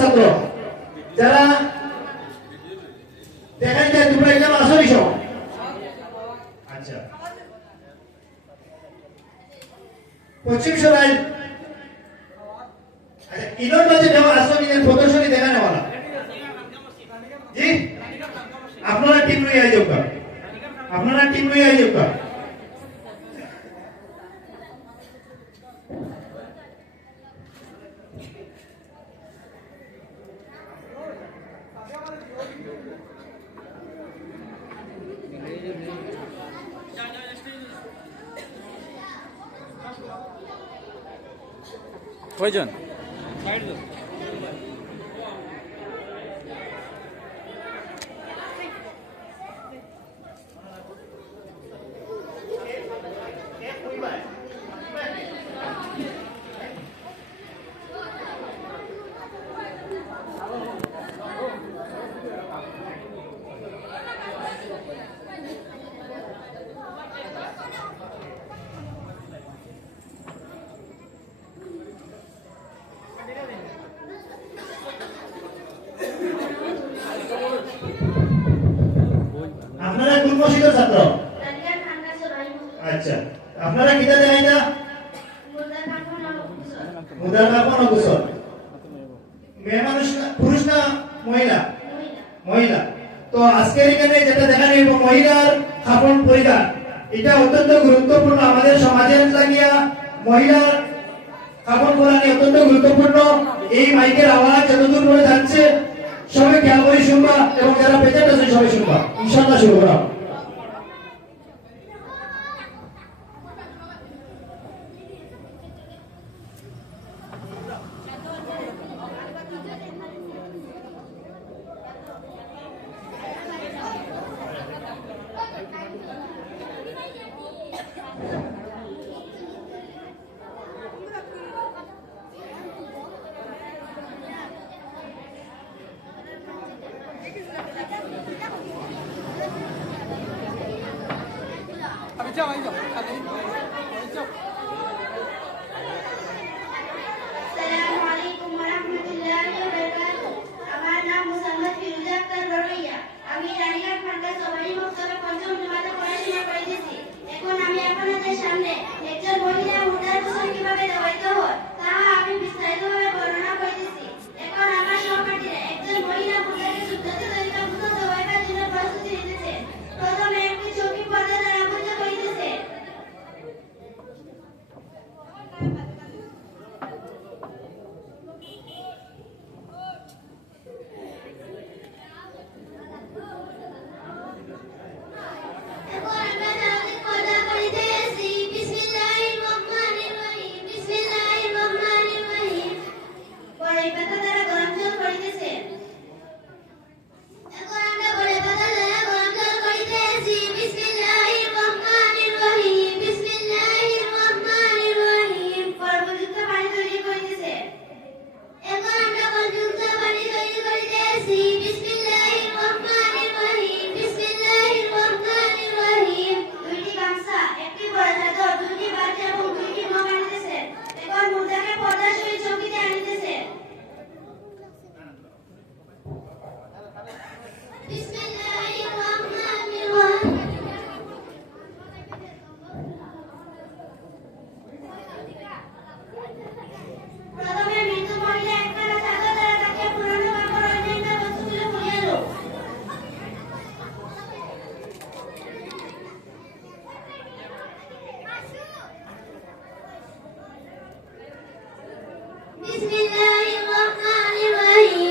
ছাত্র যারা দেখাই যায় তোমরা এখানে আসো এসো। আচ্ছা পশ্চিম সরাই ইনোর মাঝে যেমন আসনের প্রদর্শনী দেখানো वाला জি আপনারা টিম লই আইজো কা আপনারা টিম লই আইজো কা কয়জন আপনারা কোন মসজিদের ছাত্র? আচ্ছা আপনারা কিটা দেখাই না মুদার কাপড় গোসল মেয়ে মানুষ পুরুষ না মহিলা? মহিলা। তো আজকের এখানে যেটা দেখানো হইব মহিলার কাপড় পরিধান, এটা অত্যন্ত গুরুত্বপূর্ণ আমাদের সমাজের লাগিয়া মহিলার কাপড় পরানি অত্যন্ত গুরুত্বপূর্ণ। এই মাইকের আওয়াজ যতদূর করে যাচ্ছে সবাই খেয়াল করে শুনবা এবং যারা পেছনে আছে সবাই শুনবা। ইনশাআল্লাহ শুরু করা। Assalamualaikum warahmatullahi wabarakatuh. আমার নাম মোহাম্মদ ফিরোজা আক্তার বড়ইয়া। আমি রানীঘাট মাদ্রাসা সবারই মক্তবে পঞ্চম জমাতে পড়াশোনা করিতেছি। এখন আমি আপনাদের সামনে একজন মহিলা মুদ্রার গোসল কিভাবে দেওয়াইতে হয় তাহা আমি বিস্তারিতভাবে বর্ণনা করিতেছি। এখন আমার সহপাঠীরা একজন মহিলা মুদ্রাকে শুদ্ধতে তরিকা গোসল দেওয়াইবার জন্য প্রস্তুতি নিতেছে। প্রথমে একটি চৌকি পর্দা দ্বারা আবদ্ধ করিতেছে। Bismillahirrahmanirrahim.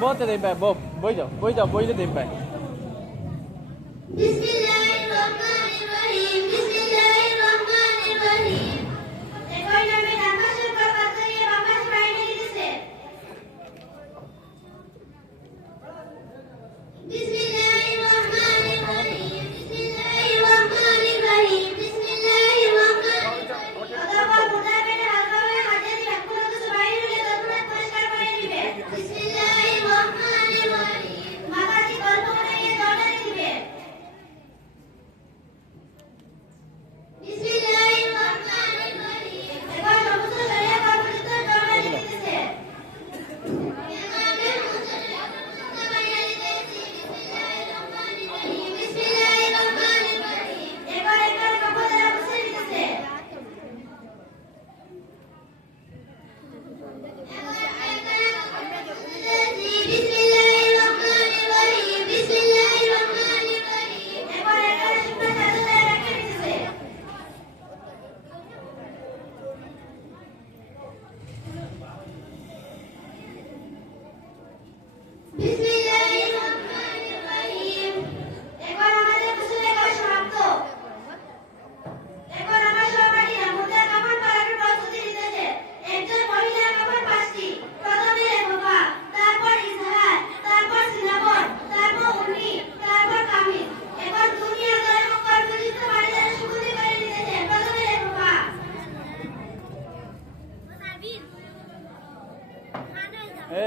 বতে দেই ভাই বই যাও বইলে দেই ভাই বিসমিল্লাহির রহমানির রহিম বিসমিল্লাহির রহমানির রহিম একই নামে ডাকপাশের পর পাথরিয়ে বাপাস পাইনে দিতেছে বিসমিল্লাহির রহমানির রহিম বিসমিল্লাহির রহমানির রহিম বিসমিল্লাহির রহমানির রহিম অতঃপর মুদ্রা পেটে হালকাভাবে হাতে দিয়ে কোনো কিছু বাইরে নিয়ে তৎক্ষণাৎ পরিষ্কার করে নিবে বিসমিল্লাহির রহমানির রহিম মাথাটি গল্প করে গিয়ে জড়া দিবে বিসমিল্লাহির রহমানির রহিম এবার সমস্ত শরীরে কর্মযুক্ত জড়া দিতেছে বিসমিল্লাহির রহমানির রহিম এবার একবার কাপড় দ্বারা মুছে দিতেছে বিসমিল্লাহির রহমানির রহিম বিসমিল্লাহির রহমানির রহিম এবার একবার শুকনো চাদর দিয়ে রেখে দিতেছে বিসমিল্লাহির রহমানির রহিম এবার আমাদের গোসল করা সমাপ্ত এবার আমার সহপাঠীরা মুদ্রার কাপড় পরানোর প্রস্তুতি নিতেছে একজন মহিলার কাপড় 5টি প্রথমে রেখা তারপর ইজহার তারপর সিনাবন তারপর উনি তারপর কামিজ এবার দুনিয়া ধরে কর্মযুক্ত বাড়িদার সুগন্ধি করে নিতেছে প্রথমে রেখা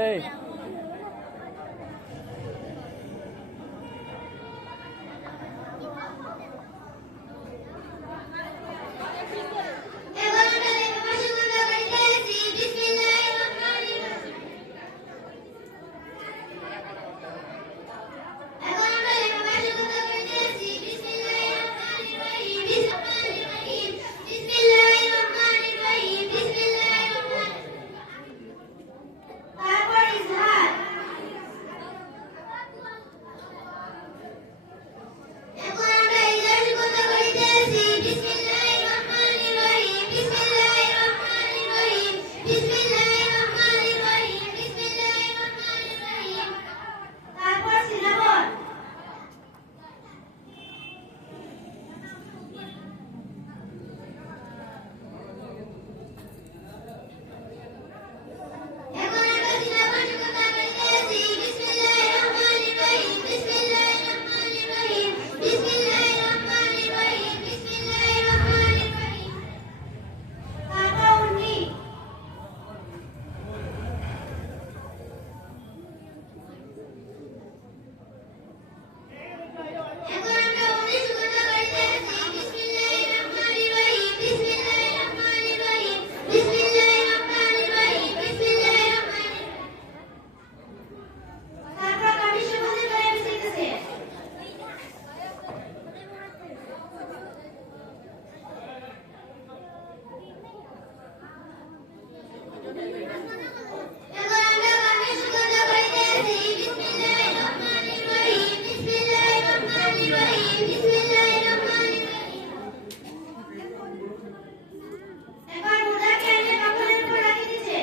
এই এবার আমরা রেখা সুগন্ধ করিতেছি বিসমিল্লাহির রহমানির রহিম এবার আমরা রেখা সুগন্ধ করিতেছি বিসমিল্লাহির রহমানির রহিম বিসমিল্লাহির রহমানির রহিম বিসমিল্লাহির রহমানির তারপর ইজহার এখন আমরা ইজহার সুগন্ধ করিতেছি বিসমিল্লাহির রহমানির রহিম বিসমিল্লাহির রহমানির রহিম বিসমিল্লাহির রহমানির রহিম বিসমিল্লাহির রহমানির রহিম তারপর সিনাবন এখন আমরা সিনাবন সুগন্ধ করিতেছি বিসমিল্লাহির রহমানির রহিম বিসমিল্লাহির রহমানির রহিম বিসমিল্লাহির রহমানির রহিম বিসমিল্লাহির রহমানির রহিম তারপর উনি এখন আমরা উনি সুগন্ধ করিতেছি বিসমিল্লাহির রহমানির রহিম বিসমিল্লাহির রহমানির রহিম বিসমিল্লাহির রহমানির রহিম বিসমিল্লাহির রহমানির রহিম তারপর কামিজ সুগন্ধি করে মিশাইতেছে এখন আমরা কামিজ সুগন্ধ করিতেছি বিসমিল্লাহির রহমানির রহিম বিসমিল্লাহির রহমানির রহিম বিসমিল্লাহির রহমানির রহিম এবার মুদ্রাকে এনে কাপড়ের উপর রাখি দিছে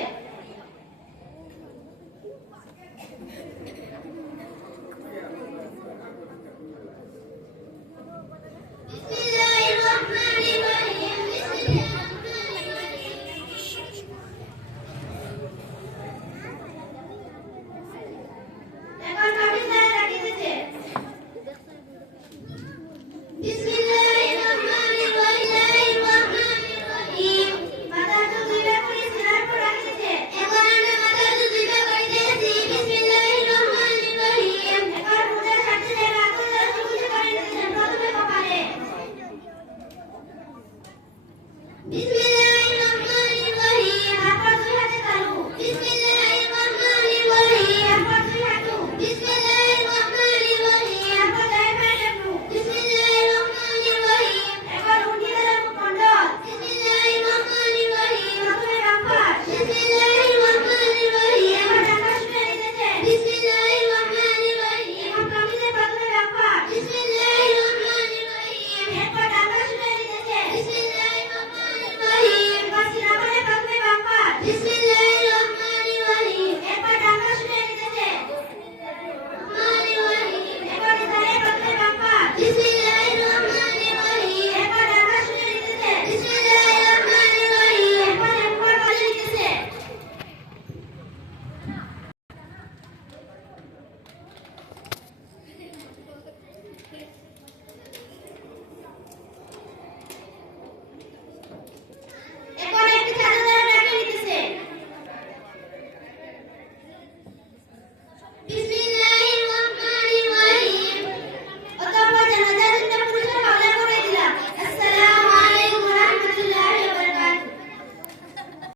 বিসমিল্লাহির রহমানির রহিম বিসমিল্লাহির রহমানির রহিম এখন কামিজ দ্বারা রাখি দিছে বিসমিল্লাহির